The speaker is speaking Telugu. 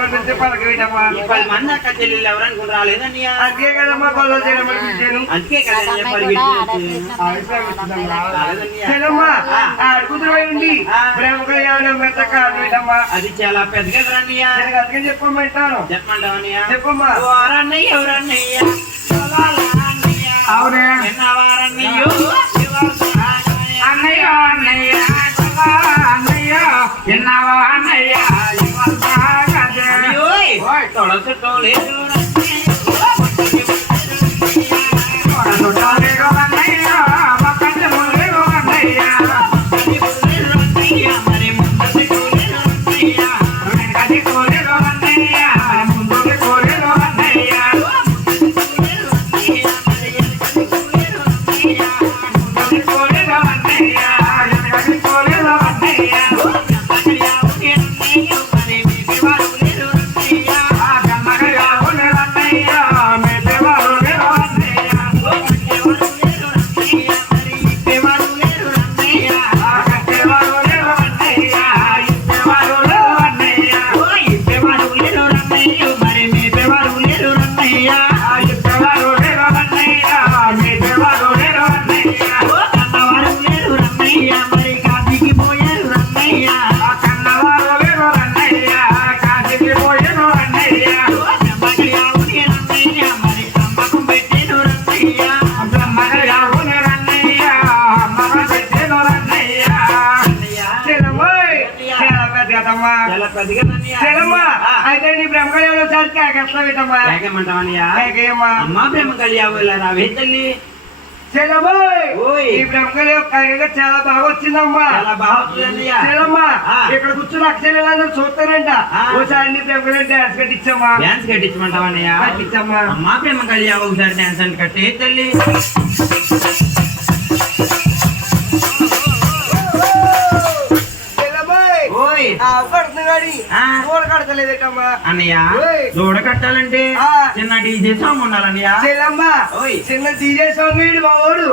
మంది వస్తే పలకవేటమ్మా. 10 మంది అక్క చెల్లెళ్ళు ఎవరనుకుని రాలేదన్నయ్య. అందుకే కదమ్మా కొల్ల చేయమని పిలిచాను. అందుకే కదా చెల్లమ్మా అడుగుతున్నా ఉండి ప్రేమ కళ్యాణం ఎంత కారణమేటమ్మా. అది చాలా పెద్ద కదా అన్నయ్య. అందుకే చెప్పమంటాను. చెప్పమంటావు అన్నయ్య. చెప్పమ్మా. ఎవరన్నయ్య ఎవరన్నయ్య అవునే ఎన్నవారన్నయ్యో అన్నయ్య అన్నయ్య అన్నయ్య ఎన్నవా అన్నయ్య తొడచుట్టో లేదు మరి అయితే నీ బ్రహ్మ కళ్యాణం సార్ కేకేస్తావేటమ్మా. అమ్మా బ్రహ్మ కళ్యాణం రావే తల్లి. ఈ బ్రహ్మ కళ్యాణం చాలా బాగా వచ్చిందమ్మా. చాలా బాగా వచ్చిందన్నయ్య. ఇక్కడ కూర్చుని అక్షరాలందరూ చూస్తారంట. ఓసారి నీ బ్రహ్మ కళ్యాణం డాన్స్ కట్టించమ్మా. డాన్స్ కట్టించమంటావన్నయ్య. కట్టించమ్మా. అమ్మా బ్రహ్మ కళ్యాణం ఒకసారి డాన్స్ అంటే కట్టే తల్లి. అన్నయ్య దూడ కట్టాలంటే చిన్న డీజే సాంగ్ ఉండాలన్నయ్య. చిన్న డీజే సాంగ్ మా వాడు